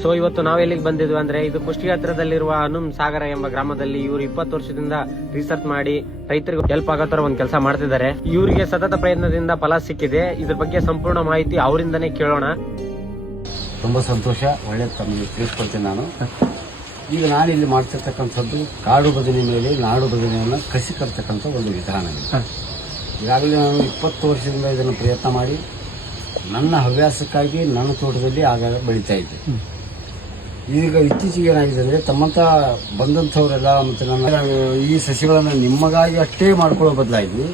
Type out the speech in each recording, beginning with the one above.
So ಇವತ್ತು ನಾವೆಲ್ಲಿಗೆ ಬಂದಿದ್ವಿ ಅಂದ್ರೆ ಇದು ಕುಷ್ಟಗಿ ಹತ್ರದಲ್ಲಿರುವ ಹನುಮ್ ಸಾಗರ ಎಂಬ ಗ್ರಾಮದಲ್ಲಿ ಇವರು 20 ವರ್ಷದಿಂದ ರಿಸರ್ಚ್ ಮಾಡಿ ರೈತರಿಗೆ ಹೆಲ್ಪ್ ಆಗೋ ತರ ಒಂದ್ ಕೆಲಸ ಮಾಡ್ತಿದ್ದಾರೆ. ಇವರಿಗೆ ಸತತ ಪ್ರಯತ್ನದಿಂದ ಫಲ ಸಿಕ್ಕಿದೆ. ಇದ್ರ ಬಗ್ಗೆ ಸಂಪೂರ್ಣ ಮಾಹಿತಿ ಅವರಿಂದನೇ ಕೇಳೋಣ. ತುಂಬಾ ಸಂತೋಷ, ಒಳ್ಳೆಯದು ತಮಗೆ ತಿಳಿಸ್ಕೊಡ್ತೀನಿ ನಾನು. ಈಗ ನಾನು ಇಲ್ಲಿ ಮಾಡ್ತಿರ್ತಕ್ಕಂಥದ್ದು ಕಾಡು ಬದನೆ ಮೇಲೆ ನಾಡು ಬದನೆಯನ್ನು ಕಸಿ ಕರ್ತಕ್ಕಂಥ ಒಂದು ವಿಧಾನ. ಈಗಾಗಲೇ ನಾನು 20 ವರ್ಷದಿಂದ ಇದನ್ನು ಪ್ರಯತ್ನ ಮಾಡಿ ನನ್ನ ಹವ್ಯಾಸಕ್ಕಾಗಿ ನನ್ನ ತೋಟದಲ್ಲಿ ಆಗಾಗ ಬೆಳೀತಾ ಇದ್ದೆ. ಈಗ ಇತ್ತೀಚೆಗೆ ಏನಾಗಿದೆ ಅಂದರೆ ತಮ್ಮಂತ ಬಂದಂಥವರೆಲ್ಲ ಮತ್ತು ನನ್ನ ಈ ಸಸಿಗಳನ್ನು ನಿಮಗಾಗಿ ಅಷ್ಟೇ ಮಾಡ್ಕೊಳ್ಳೋ ಬದಲಾಗಿ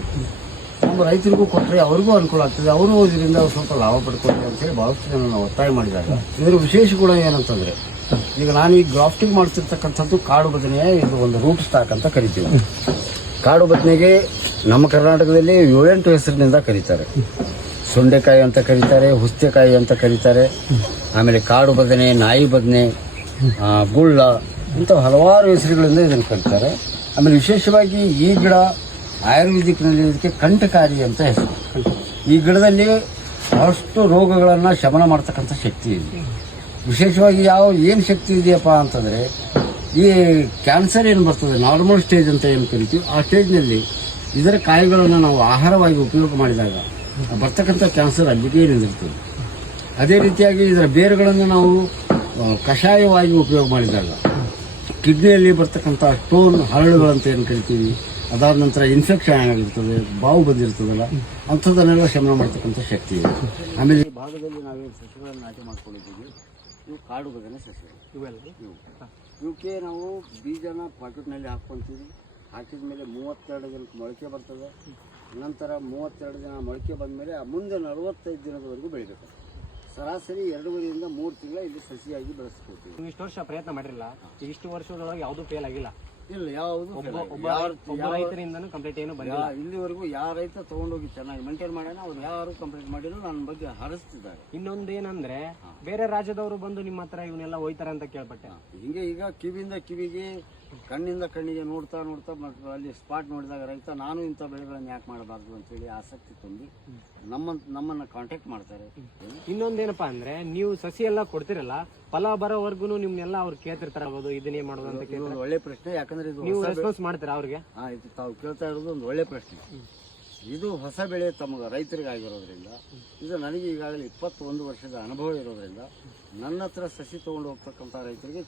ನಮ್ಮ ರೈತರಿಗೂ ಕೊಟ್ಟರೆ ಅವ್ರಿಗೂ ಅನುಕೂಲ ಆಗ್ತದೆ, ಅವರು ಇದರಿಂದ ಸ್ವಲ್ಪ ಲಾಭ ಪಡ್ಕೊಳ್ತಾರೆ ಅಂತೇಳಿ ಭಾಳಷ್ಟು ಜನ ನಾವು ಒತ್ತಾಯ ಮಾಡಿದಾಗ ಇದರ ವಿಶೇಷ ಗುಣ ಏನಂತಂದರೆ, ಈಗ ನಾನು ಈ ಗ್ರಾಫ್ಟಿಂಗ್ ಮಾಡ್ತಿರ್ತಕ್ಕಂಥದ್ದು ಕಾಡು ಬದನೆಯ ಇದು ಒಂದು ರೂಟ್ ಸ್ಟಾಕ್ ಅಂತ ಕರಿತೀವಿ. ಕಾಡು ಬದನೆಗೆ ನಮ್ಮ ಕರ್ನಾಟಕದಲ್ಲಿ 7-8 ಹೆಸರಿನಿಂದ ಕರೀತಾರೆ. ಸೊಂಡೆಕಾಯಿ ಅಂತ ಕರೀತಾರೆ, ಹುಸ್ತೆಕಾಯಿ ಅಂತ ಕರೀತಾರೆ, ಆಮೇಲೆ ಕಾಡು ಬದನೆ, ನಾಯಿ ಬದನೆ, ಗುಳ್ಳ ಇಂಥ ಹಲವಾರು ಹೆಸರುಗಳಿಂದ ಇದನ್ನು ಕರೀತಾರೆ. ಆಮೇಲೆ ವಿಶೇಷವಾಗಿ ಈ ಗಿಡ ಆಯುರ್ವೇದಿಕ್ನಲ್ಲಿ ಇದಕ್ಕೆ ಕಂಠಕಾರಿ ಅಂತ ಹೆಸರು. ಈ ಗಿಡದಲ್ಲಿ ಬಹಳಷ್ಟು ರೋಗಗಳನ್ನು ಶಮನ ಮಾಡ್ತಕ್ಕಂಥ ಶಕ್ತಿ ಇದೆ. ವಿಶೇಷವಾಗಿ ಏನು ಶಕ್ತಿ ಇದೆಯಪ್ಪ ಅಂತಂದರೆ, ಈ ಕ್ಯಾನ್ಸರ್ ಏನು ಬರ್ತದೆ ನಾರ್ಮಲ್ ಸ್ಟೇಜ್ ಅಂತ ಏನು ಕರಿತೀವಿ, ಆ ಸ್ಟೇಜ್ನಲ್ಲಿ ಇದರ ಕಾಯಿಗಳನ್ನು ನಾವು ಆಹಾರವಾಗಿ ಉಪಯೋಗ ಮಾಡಿದಾಗ ಬರ್ತಕ್ಕಂಥ ಕ್ಯಾನ್ಸರ್ ಅಲ್ಲಿಗೆ ನಿಂದಿರ್ತದೆ. ಅದೇ ರೀತಿಯಾಗಿ ಇದರ ಬೇರುಗಳನ್ನು ನಾವು ಕಷಾಯವಾಗಿ ಉಪಯೋಗ ಮಾಡಿದಾಗ ಕಿಡ್ನಿಯಲ್ಲಿ ಬರ್ತಕ್ಕಂಥ ಸ್ಟೋನ್ ಹರಳುಗಳಂತ ಏನು ಕರಿತೀವಿ, ಅದಾದ ನಂತರ ಇನ್ಫೆಕ್ಷನ್ ಆಗಿರ್ತದೆ, ಬಾವು ಬಂದಿರ್ತದಲ್ಲ, ಅಂಥದ್ದನ್ನೆಲ್ಲ ಶಮನ ಮಾಡ್ತಕ್ಕಂಥ ಶಕ್ತಿ ಇದೆ. ಆಮೇಲೆ ಈ ಭಾಗದಲ್ಲಿ ನಾವೇನು ಸಸ್ಯಗಳನ್ನು ನಾಟಿ ಮಾಡ್ಕೊಂಡಿದ್ದೀವಿ, ಇವು ಕಾಡು ಬದನೆ ಸಸ್ಯಗಳು. ಇವಕ್ಕೆ ನಾವು ಬೀಜನ ಪಾಕೆಟ್ನಲ್ಲಿ ಹಾಕ್ಕೊತೀವಿ. ಹಾಕಿದ ಮೇಲೆ 32 ದಿನಕ್ಕೆ ಮೊಳಕೆ ಬರ್ತದೆ. ನಂತರ 32 ದಿನ ಮೊಳಕೆ ಬಂದ ಮೇಲೆ ಮುಂದೆ 45 ದಿನದವರೆಗೂ ಬೆಳಿಬೇಕು. ಸರಾಸರಿ 2.5 3 ತಿಂಗಳ ಇಲ್ಲಿ ಸಸಿಯಾಗಿ ಬೆಳೆಸ್ಕೊಳ್ತೀವಿ. ನೀವು ಇಷ್ಟು ವರ್ಷ ಪ್ರಯತ್ನ ಮಾಡಿರಲ್ಲ, ಇಷ್ಟು ವರ್ಷದೊಳಗೆ ಯಾವುದೂ ಫೇಲ್ ಆಗಿಲ್ಲ? ಇಲ್ಲ, ಯಾವುದು ರೈತರಿಂದನೂ ಕಂಪ್ಲೀಟ್ ಏನು ಬಂದಿಲ್ಲ ಇಲ್ಲಿವರೆಗೂ. ಯಾವ ರೈತ ತಗೊಂಡೋಗಿ ಚೆನ್ನಾಗಿ ಮೇಂಟೈನ್ ಮಾಡ್ಯಾನ, ಅವ್ರು ಯಾರು ಕಂಪ್ಲೀಟ್ ಮಾಡಿದ್ರು ನನ್ನ ಬಗ್ಗೆ ಹರಿಸ್ತಿದ್ದಾರೆ. ಇನ್ನೊಂದೇನಂದ್ರೆ, ಬೇರೆ ರಾಜ್ಯದವರು ಬಂದು ನಿಮ್ಮ ಹತ್ರ ಇವನ್ನೆಲ್ಲ ಹೋಯ್ತಾರೆ ಅಂತ ಕೇಳ್ಪಟ್ಟೆ. ಹಿಂಗೆ ಈಗ ಕಿವಿಯಿಂದ ಕಿವಿಗೆ, ಕಣ್ಣಿಂದ ಕಣ್ಣಿಗೆ ನೋಡ್ತಾ ನೋಡ್ತಾ ಅಲ್ಲಿ ಸ್ಪಾಟ್ ನೋಡಿದಾಗ ರೈತ ನಾನು ಇಂಥ ಬೆಳೆಗಳನ್ನು ಯಾಕೆ ಮಾಡಬಾರ್ದು ಅಂತೇಳಿ ಆಸಕ್ತಿ ತುಂಬಿ ನಮ್ಮನ್ನ ಕಾಂಟ್ಯಾಕ್ಟ್ ಮಾಡ್ತಾರೆ. ಇನ್ನೊಂದೇನಪ್ಪಾ ಅಂದ್ರೆ, ನೀವು ಸಸಿ ಎಲ್ಲ ಕೊಡ್ತಿರಲ್ಲ, ಫಲ ಬರೋವರೆಗೂ ನಿಮ್ನೆಲ್ಲ ಅವ್ರು ಕೇಳ್ತಿರ್ತಾರಬಹುದು, ಇದನ್ನೇ ಮಾಡೋದು ಅಂತ ಕೇಳ್ತಾರೆ. ಒಳ್ಳೆ ಪ್ರಶ್ನೆ. ಯಾಕಂದ್ರೆ ಇದು ನೀವು ರೆಸ್ಪಾನ್ಸ್ ಮಾಡ್ತೀರಾ ಅವ್ರಿಗೆ? ಇದು ತಾವು ಕೇಳ್ತಾ ಇರೋದು ಒಂದು ಒಳ್ಳೆ ಪ್ರಶ್ನೆ. ಇದು ಹೊಸ ಬೆಳೆ ತಮಗೆ ರೈತರಿಗೆ ಆಗಿರೋದ್ರಿಂದ, ಇದು ನನಗೆ ಈಗಾಗಲೇ 21 ವರ್ಷದ ಅನುಭವ ಇರೋದ್ರಿಂದ ನನ್ನ ಹತ್ರ ಸಸಿ ತೊಗೊಂಡು ಹೋಗ್ತಕ್ಕಂಥ ರೈತರಿಗೆ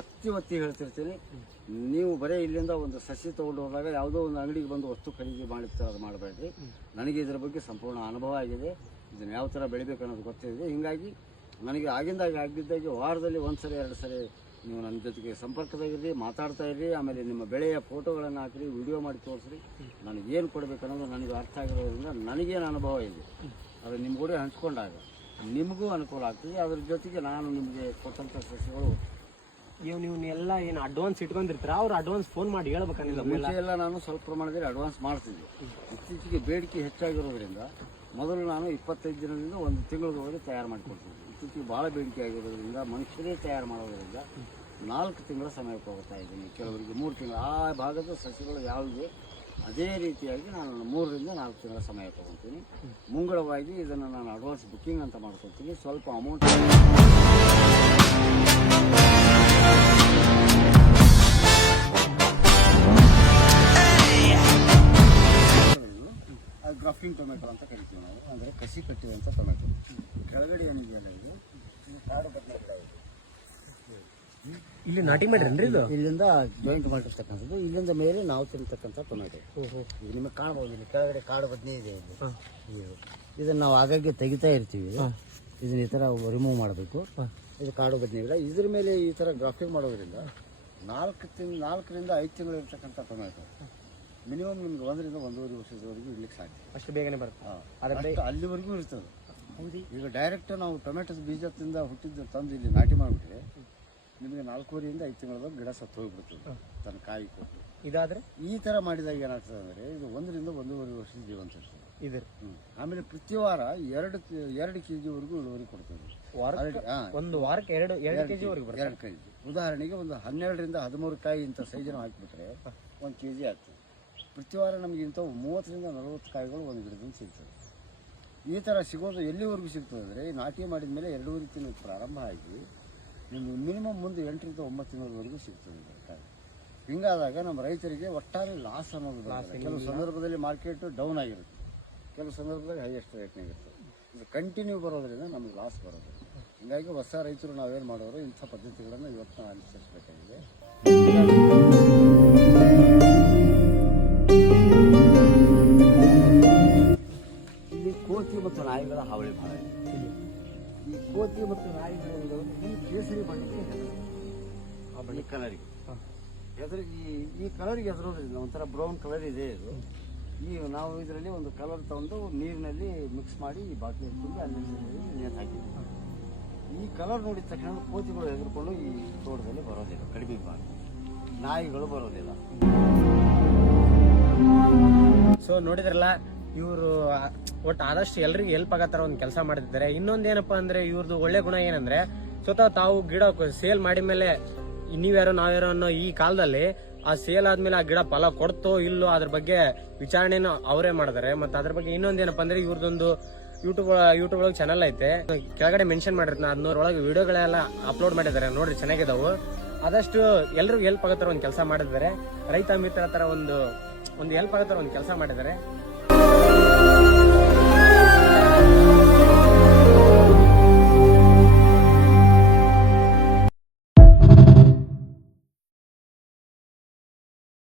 ಒತ್ತಿ ಹೇಳ್ತಿರ್ತೀನಿ, ನೀವು ಬರೀ ಇಲ್ಲಿಂದ ಒಂದು ಸಸಿ ತೊಗೊಂಡು ಹೋದಾಗ ಯಾವುದೋ ಒಂದು ಅಂಗಡಿಗೆ ಬಂದು ವಸ್ತು ಖರೀದಿ ಅದು ಮಾಡಬೇಡ್ರಿ. ನನಗೆ ಇದರ ಬಗ್ಗೆ ಸಂಪೂರ್ಣ ಅನುಭವ ಆಗಿದೆ, ಇದನ್ನು ಯಾವ ಥರ ಬೆಳಿಬೇಕು ಅನ್ನೋದು ಗೊತ್ತಿದೆ. ಹೀಗಾಗಿ ನನಗೆ ಆಗಿದ್ದಾಗೆ ವಾರದಲ್ಲಿ 1 ಸರಿ 2 ಸರಿ ನೀವು ನನ್ನ ಜೊತೆಗೆ ಸಂಪರ್ಕದಾಗಿರ್ರಿ, ಮಾತಾಡ್ತಾ ಇರ್ರಿ. ಆಮೇಲೆ ನಿಮ್ಮ ಬೆಳೆಯ ಫೋಟೋಗಳನ್ನು ಹಾಕಿರಿ, ವಿಡಿಯೋ ಮಾಡಿ ತೋರಿಸ್ರಿ. ನನಗೇನು ಕೊಡಬೇಕು ಅನ್ನೋದು ನನಗೆ ಅರ್ಥ ಆಗಿರೋದ್ರಿಂದ ನನಗೇನು ಅನುಭವ ಇದೆ ಅದು ನಿಮ್ಮ ಕೂಡ ಹಂಚ್ಕೊಂಡಾಗ ನಿಮಗೂ ಅನುಕೂಲ ಆಗ್ತದೆ. ಅದ್ರ ಜೊತೆಗೆ ನಾನು ನಿಮಗೆ ಕೊಟ್ಟಂಥ ಸಸಿಗಳು ನೀವು ಎಲ್ಲ ಏನು ಅಡ್ವಾನ್ಸ್ ಇಟ್ಕೊಂಡಿರ್ತೀರ, ಅವ್ರು ಅಡ್ವಾನ್ಸ್ ಫೋನ್ ಮಾಡಿ ಹೇಳ್ಬೇಕಂದಿಲ್ಲ? ಮುಂಚೆ ಎಲ್ಲ ನಾನು ಸ್ವಲ್ಪ ಪ್ರಮಾಣದಲ್ಲಿ ಅಡ್ವಾನ್ಸ್ ಮಾಡ್ತಿದ್ದೆ. ಇತ್ತೀಚೆಗೆ ಬೇಡಿಕೆ ಹೆಚ್ಚಾಗಿರೋದ್ರಿಂದ ಮೊದಲು ನಾನು 25 ದಿನದಿಂದ 1 ತಿಂಗಳವರೆಗೆ ತಯಾರು ಮಾಡಿಕೊಡ್ತಿದ್ದೆ. ಇತ್ತೀಚೆಗೆ ಭಾಳ ಬೇಡಿಕೆ ಆಗಿರೋದ್ರಿಂದ ಮನುಷ್ಯರೇ ತಯಾರು ಮಾಡೋದ್ರಿಂದ 4 ತಿಂಗಳ ಸಮಯಕ್ಕೆ ಹೋಗ್ತಾ ಇದ್ದೀನಿ. ಕೆಲವರಿಗೆ 3 ತಿಂಗಳು. ಆ ಭಾಗದ ಸಸಿಗಳು ಯಾವುದೇ ಅದೇ ರೀತಿಯಾಗಿ ನಾನು 3 ರಿಂದ 4 ತಿಂಗಳ ಸಮಯ ತೊಗೊತೀನಿ. ಮುಂಗಡವಾಗಿ ಇದನ್ನು ನಾನು ಅಡ್ವಾನ್ಸ್ ಬುಕ್ಕಿಂಗ್ ಅಂತ ಮಾಡ್ಕೊಳ್ತೀನಿ. ಸ್ವಲ್ಪ ಅಮೌಂಟ್ ಗ್ರಾಫ್ಟಿಂಗ್ ಟೊಮೆಟೊ ಅಂತ ಕರಿತೀವಿ ನಾವು. ಅಂದರೆ ಕಸಿ ಕಟ್ಟಿದಂಥ ಟೊಮೆಟೊ. ಕೆಳಗಡೆ ಏನಿದೆಯಲ್ಲ ಇದು ಕಾಡು ಬದನೆ ಗಿಡ ಇದೆ. ಇಲ್ಲಿ ನಾಟಿ ಮಾಡಿರೇನ್ರಿ? ಇದು ಇಲ್ಲಿಂದ ಜಾಯಿಂಟ್ ಮಾಡಿರ್ತಕ್ಕಂಥದ್ದು. ಇಲ್ಲಿಂದ ಮೇಲೆ ನಾವು ತಿನ್ನತಕ್ಕಂಥ ಟೊಮೆಟೊ. ಈಗ ನಿಮಗೆ ಕಾಣಬಹುದು, ಇಲ್ಲಿ ಕೆಳಗಡೆ ಕಾಡು ಬದನೆ ಇದೆ. ಇದನ್ನು ನಾವು ಆಗಾಗ್ಗೆ ತೆಗಿತಾ ಇರ್ತೀವಿ. ಇದನ್ನ ಈ ಥರ ರಿಮೂವ್ ಮಾಡಬೇಕು. ಇದು ಕಾಡು ಬದನೆ ಗಿಡ. ಇದ್ರ ಮೇಲೆ ಈ ಥರ ಗ್ರಾಫ್ಟಿಂಗ್ ಮಾಡೋದ್ರಿಂದ 4 ರಿಂದ 5 ತಿಂಗಳು ಇರ್ತಕ್ಕಂಥ ಟೊಮೆಟೊ ಮಿನಿಮಮ್ ನಿಮ್ಗೆ 1 ರಿಂದ 1.5 ವರ್ಷದವರೆಗೂ ಇಡ್ಲಿಕ್ಕೆ ಸಾಧ್ಯ. ಅಷ್ಟು ಬೇಗನೆ ಬರುತ್ತೆ, ಅಲ್ಲಿವರೆಗೂ ಇರ್ತದೆ. ಈಗ ಡೈರೆಕ್ಟ್ ನಾವು ಟೊಮೆಟೊ ಬೀಜದಿಂದ ಹುಟ್ಟಿದ್ದು ತಂದು ಇಲ್ಲಿ ನಾಟಿ ಮಾಡಿಬಿಟ್ರೆ ನಿಮಗೆ 4.5 ರಿಂದ 5 ತಿಂಗಳವರೆಗೆ ಗಿಡ ಸತ್ತು ಹೋಗ್ಬಿಡ್ತದೆ ತನ್ನ ಕಾಯಿ ಕೊಟ್ಟು. ಇದಾದ್ರೆ ಈ ಥರ ಮಾಡಿದಾಗ ಏನಾಗ್ತದೆ ಅಂದರೆ ಇದು 1 ರಿಂದ 1.5 ವರ್ಷದ ಜೀವಂತ ಇರ್ತದೆ. ಆಮೇಲೆ ಪ್ರತಿ ವಾರ 2 kg ಇಳುವರಿ ಕೊಡ್ತದೆ. ಒಂದು ವಾರಕ್ಕೆ 2 kg ವರೆಗೂ 2 kg. ಉದಾಹರಣೆಗೆ ಒಂದು 12 ರಿಂದ 13 ಕಾಯಿ ಇಂಥ ಸೈಜನ್ನು ಹಾಕಿಬಿಟ್ರೆ 1 kg ಆಗ್ತದೆ. ಪ್ರತಿ ವಾರ ನಮಗೆ ಇಂಥವು 30 ರಿಂದ 40 ಕಾಯಿಗಳು ಒಂದು ಗಿಡದಿಂದ ಸಿಗ್ತದೆ. ಈ ಥರ ಸಿಗೋದು ಎಲ್ಲಿವರೆಗೂ ಸಿಗ್ತದೆ ಅಂದರೆ, ನಾಟಿ ಮಾಡಿದ ಮೇಲೆ 2.5 ತಿಂಗಳು ಪ್ರಾರಂಭ ಆಗಿ ನಿಮ್ಗೆ ಮಿನಿಮಮ್ ಮುಂದೆ 8ರಿಂದ 9 ತಿಂಗಳವರೆಗೂ ಸಿಗ್ತದೆ ತರಕಾರಿ. ಹಿಂಗಾದಾಗ ನಮ್ಮ ರೈತರಿಗೆ ಒಟ್ಟಾರೆ ಲಾಸ್ ಅನ್ನೋದು ಬರುತ್ತೆ. ಕೆಲವು ಸಂದರ್ಭದಲ್ಲಿ ಮಾರ್ಕೆಟ್ ಡೌನ್ ಆಗಿರುತ್ತೆ, ಕೆಲವು ಸಂದರ್ಭದಲ್ಲಿ ಹೈಯೆಸ್ಟ್ ರೇಟ್ನಾಗಿರುತ್ತೆ. ಇದು ಕಂಟಿನ್ಯೂ ಬರೋದ್ರಿಂದ ನಮಗೆ ಲಾಸ್ ಬರೋದು. ಹಿಂಗಾಗಿ ಹೊಸ ರೈತರು ನಾವೇನು ಮಾಡೋರು ಇಂಥ ಪದ್ಧತಿಗಳನ್ನು ಇವತ್ತು ನಾವು ಅನುಸರಿಸಬೇಕಾಗಿದೆ. ಇಲ್ಲಿ ಕೋತಿ ಮತ್ತು ನಾಯಿಗಳ ಹಾವಳಿ ಭಾಳ ಇದೆ. ಈ ಕೋತಿ ಮತ್ತು ನಾಯಿಗಳು ಈ ಕೇಸರಿ ಬಣ್ಣಕ್ಕೆ ಹೆಸರು, ಈ ಕಲರಿಗೆ ಈ ಕಲರ್ಗೆ ಹೆಸರೋದ್ರಿಂದ ಒಂಥರ ಬ್ರೌನ್ ಕಲರ್ ಇದೆ ಇದು. ನಾವು ಇದರಲ್ಲಿ ಒಂದು ಕಲರ್ ತಗೊಂಡು ನೀರಿನಲ್ಲಿ ಮಿಕ್ಸ್ ಮಾಡಿ ಈ ಬಾಟ್ಲಿ ತುಂಬಿ ಅಲ್ಲಿ ನೀರು ಹಾಕಿದ್ವಿ. ಈ ಕಲರ್ ನೋಡಿದ ತಕ್ಷಣ ಕೋತಿಗಳು ಹೆದರ್ಕೊಂಡು ಈ ತೋಟದಲ್ಲಿ ಬರೋದಿಲ್ಲ, ಕಡಿಮೆ ಭಾಗ ನಾಯಿಗಳು ಬರೋದಿಲ್ಲ. ಸೊ ನೋಡಿದ್ರಲ್ಲ, ಇವರು ಒಟ್ಟು ಆದಷ್ಟು ಎಲ್ರಿಗೂ ಹೆಲ್ಪ್ ಆಗತ್ತಾರ ಒಂದು ಕೆಲಸ ಮಾಡ್ತಿದ್ದಾರೆ. ಇನ್ನೊಂದೇನಪ್ಪಾ ಅಂದ್ರೆ ಇವ್ರದ್ದು ಒಳ್ಳೆ ಗುಣ ಏನಂದ್ರೆ ಸ್ವತಃ ತಾವು ಗಿಡ ಸೇಲ್ ಮಾಡಿದ್ಮೇಲೆ ನೀವ್ಯಾರೋ ನಾವ್ಯಾರೋ ಅನ್ನೋ ಈ ಕಾಲದಲ್ಲಿ ಆ ಸೇಲ್ ಆದ್ಮೇಲೆ ಆ ಗಿಡ ಫಲ ಕೊಡ್ತೋ ಇಲ್ಲೋ ಅದ್ರ ಬಗ್ಗೆ ವಿಚಾರಣೆನ ಅವರೇ ಮಾಡಿದಾರೆ. ಮತ್ತೆ ಅದ್ರ ಬಗ್ಗೆ ಇನ್ನೊಂದೇನಪ್ಪ ಅಂದ್ರೆ ಇವ್ರದೊಂದು ಯೂಟ್ಯೂಬ್ ಒಳಗೆ ಚಾನಲ್ ಐತೆ, ಕೆಳಗಡೆ ಮೆನ್ಷನ್ ಮಾಡಿರ್ತೀನಿ, 100 ಒಳಗೆ ವಿಡಿಯೋಗಳೆಲ್ಲ ಅಪ್ಲೋಡ್ ಮಾಡಿದ್ದಾರೆ, ನೋಡ್ರಿ ಚೆನ್ನಾಗಿದಾವು. ಆದಷ್ಟು ಎಲ್ರಿಗೂ ಹೆಲ್ಪ್ ಆಗತ್ತಾರ ಒಂದು ಕೆಲಸ ಮಾಡಿದ್ದಾರೆ. ರೈತ ಮಿತ್ರ ತರ ಒಂದು ಹೆಲ್ಪ್ ಆಗತ್ತಾರ ಒಂದು ಕೆಲಸ ಮಾಡಿದ್ದಾರೆ.